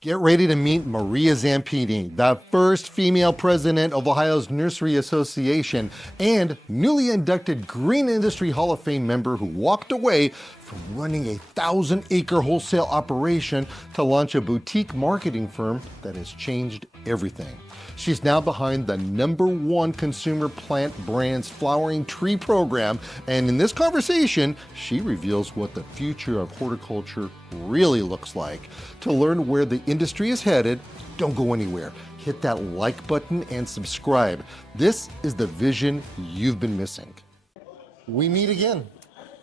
Get ready to meet Maria Zampini, the first female president of Ohio's Nursery Association and newly inducted Green Industry Hall of Fame member who walked away from running a 1,000-acre wholesale operation to launch a boutique marketing firm that has changed everything. She's now behind the #1 consumer plant brand's flowering tree program, and in this conversation, she reveals what the future of horticulture really looks like. To learn where the industry is headed, don't go anywhere. Hit that like button and subscribe. This is the vision you've been missing. We meet again.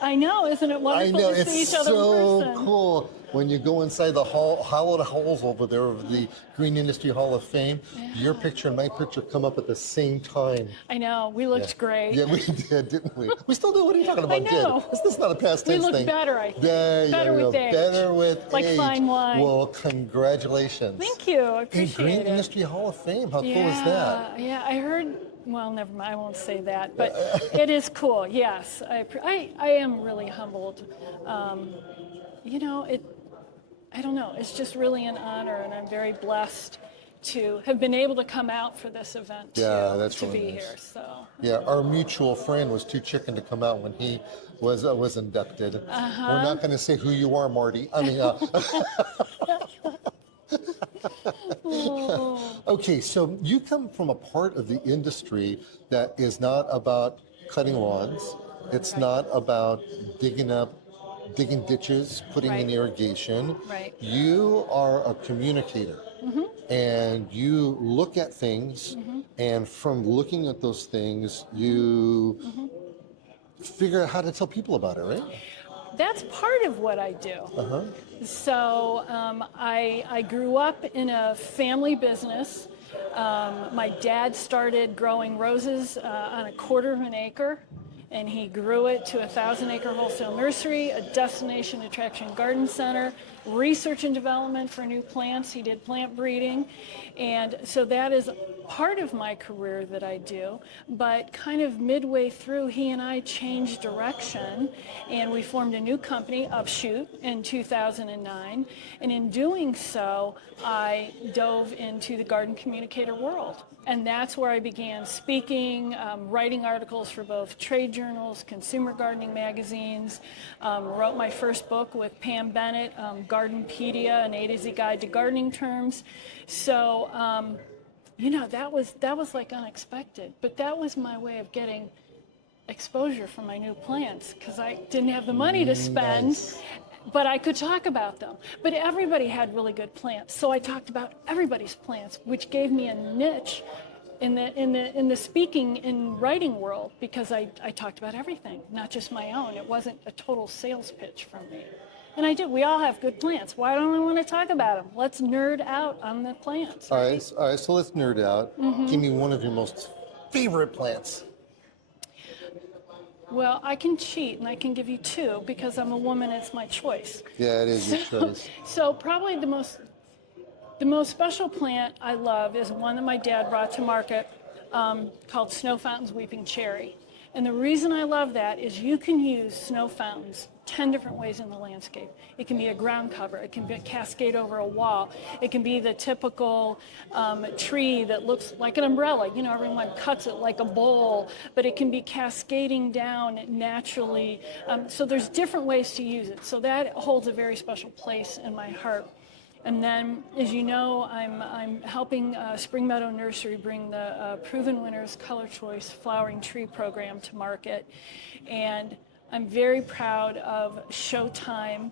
I know, isn't it wonderful to see each other in person? So cool. When you go inside the hollowed halls over there of the Green Industry Hall of Fame, your picture and my picture come up at the same time. I know, we looked great. Yeah, we did, didn't we? We still do. What are you talking about? I know. This is not a past tense thing. We look better, I think. Better with age. Better with like age. Fine wine. Well, congratulations. Thank you, I appreciate Green it. Industry Hall of Fame, how cool is that? Yeah, I heard, well, never mind, I won't say that, but it is cool, yes. I am really humbled. I don't know, it's just really an honor, and I'm very blessed to have been able to come out for this event to really be nice. here. So yeah, our mutual friend was too chicken to come out when he was inducted. We're not going to say who you are, Marty. I mean, okay, so you come from a part of the industry that is not about cutting lawns. It's not about digging ditches, putting in irrigation. Right. You are a communicator. And you look at things, and from looking at those things, you figure out how to tell people about it, right? that's part of what I do. So I grew up in a family business. My dad started growing roses on a 1/4 of an acre, and he grew it to a 1,000-acre wholesale nursery, a destination attraction garden center, research and development for new plants. He did plant breeding. And so that is part of my career that I do. But kind of midway through, he and I changed direction, and we formed a new company, UpShoot, in 2009. And in doing so, I dove into the garden communicator world. And that's where I began speaking, writing articles for both trade journals, consumer gardening magazines, wrote my first book with Pam Bennett, Gardenpedia, an A to Z guide to gardening terms. So, you know, that was like unexpected, but that was my way of getting exposure for my new plants, because I didn't have the money to spend. Nice. But I could talk about them. But everybody had really good plants, so I talked about everybody's plants, which gave me a niche in the speaking and writing world, because I talked about everything, not just my own. It wasn't a total sales pitch from me. And I did. We all have good plants. Why don't I want to talk about them? Let's nerd out on the plants. All right, so let's nerd out. Give me one of your most favorite plants. Well, I can cheat, and I can give you two, because I'm a woman. It's my choice. Yeah, it is your choice. So probably the most special plant I love is one that my dad brought to market, called Snow Fountain's Weeping Cherry. And the reason I love that is you can use snow fountains 10 different ways in the landscape. It can be a ground cover. It can be a cascade over a wall. It can be the typical tree that looks like an umbrella. You know, everyone cuts it like a bowl, but it can be cascading down naturally. So there's different ways to use it. So that holds a very special place in my heart. And then, as you know, I'm helping Spring Meadow Nursery bring the Proven Winners ColorChoice flowering tree program to market. And I'm very proud of Showtime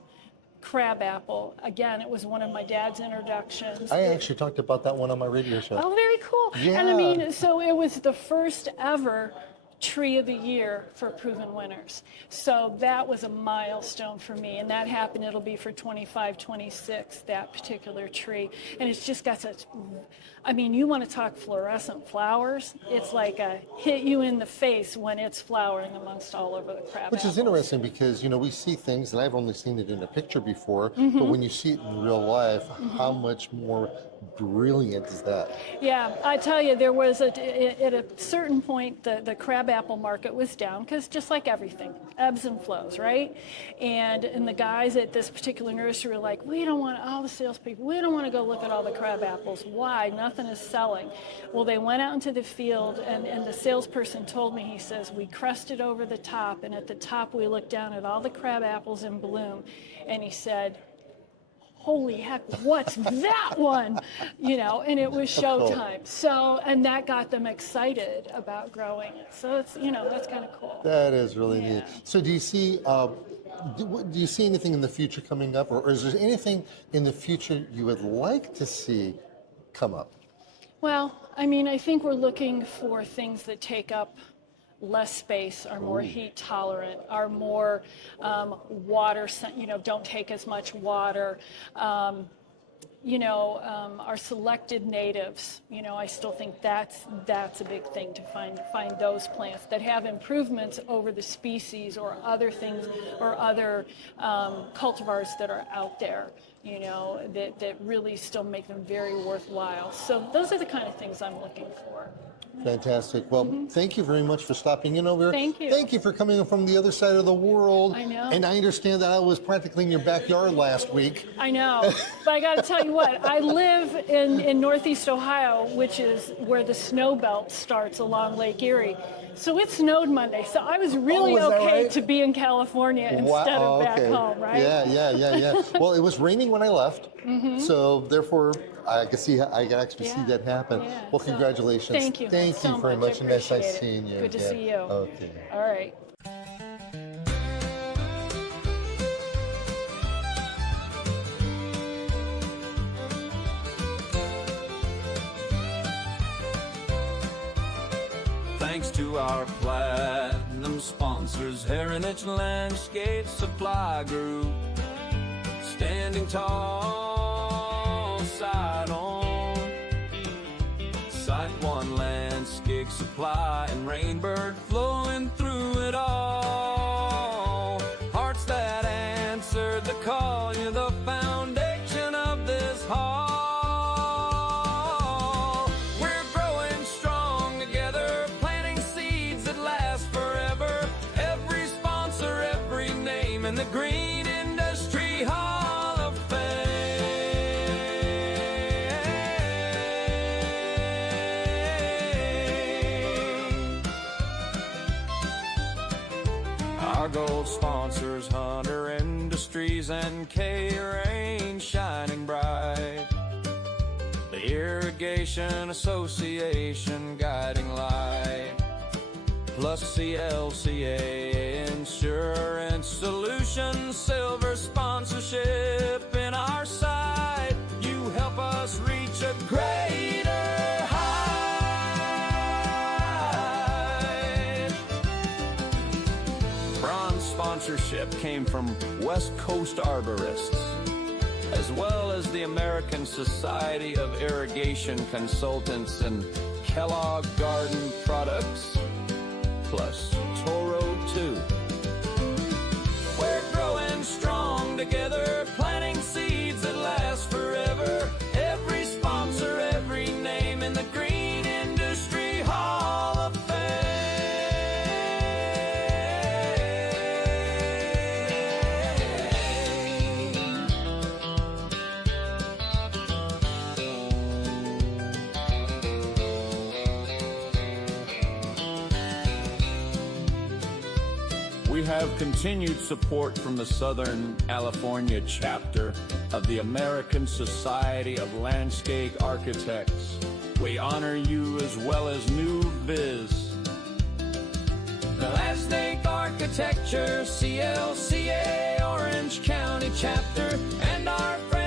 Crabapple. Again, it was one of my dad's introductions. I actually talked about that one on my radio show. Oh, very cool. Yeah. And I mean, so it was the first ever Tree of the Year for Proven Winners. So that was a milestone for me, and that happened, it'll be for 25, 26, that particular tree. And it's just got such, I mean, you want to talk fluorescent flowers, it's like a hit you in the face when it's flowering amongst all over the crab Which is apples. interesting because, you know, we see things, and I've only seen it in a picture before, but when you see it in real life, how much more brilliant is that? Yeah, I tell you, there was at a certain point, the crabapple market was down because just like everything, ebbs and flows, right? And the guys at this particular nursery were like, we don't want, all the salespeople, we don't want to go look at all the crabapples. Why? Nothing is selling. Well, they went out into the field, and the salesperson told me, he says, we crested over the top, and at the top we looked down at all the crabapples in bloom, and he said, holy heck, what's that one? You know, and it was Showtime. So, and that got them excited about growing it. So it's, you know, that's kind of cool. That is really neat. So do you see, do you see anything in the future coming up, or is there anything in the future you would like to see come up? Well, I mean, I think we're looking for things that take up less space, are more heat tolerant, are more water, you know, don't take as much water. You know, our selected natives, you know, I still think that's a big thing, to find those plants that have improvements over the species or other things or other cultivars that are out there, you know, that really still make them very worthwhile. So those are the kind of things I'm looking for. Fantastic. Well, thank you very much for stopping in over here. Thank you. Thank you for coming from the other side of the world. I know. And I understand that I was practically in your backyard last week. I know. But I got to tell you what, I live in Northeast Ohio, which is where the snow belt starts along Lake Erie. So it snowed Monday. So I was really okay right? to be in California instead of back home, right? Yeah. Well, it was raining when I left. So therefore, I can actually see that happen. Yeah. Well, congratulations. Thank you. Thank you very much. And nice Appreciate it. seeing you. Good to again. see you. Okay. All right. Thanks to our platinum sponsors, Heritage Landscape Supply Group, standing tall, side on, Site One Landscape Supply, and Rainbird flowing through it all. Hearts that answered the call, you're the foundation of this hall. We're growing strong together, planting seeds that last forever. Every sponsor, every name in the Green Industry Hall of Fame. Our gold sponsors, Hunter Industries and K-Rain, shining bright. The Irrigation Association, guiding light. Plus CLCA Insurance Solutions, silver sponsorship in our side. You help us reach a greater height. Bronze sponsorship came from West Coast Arborists, as well as the American Society of Irrigation Consultants and Kellogg Garden Products, plus Toro 2. We're growing strong together, planting seeds that last forever. Every sponsor, every name in the Green Industry Hall of Fame. We have continued support from the Southern California chapter of the American Society of Landscape Architects. We honor you as well as New Biz, the Landscape Architecture CLCA Orange County chapter, and our friends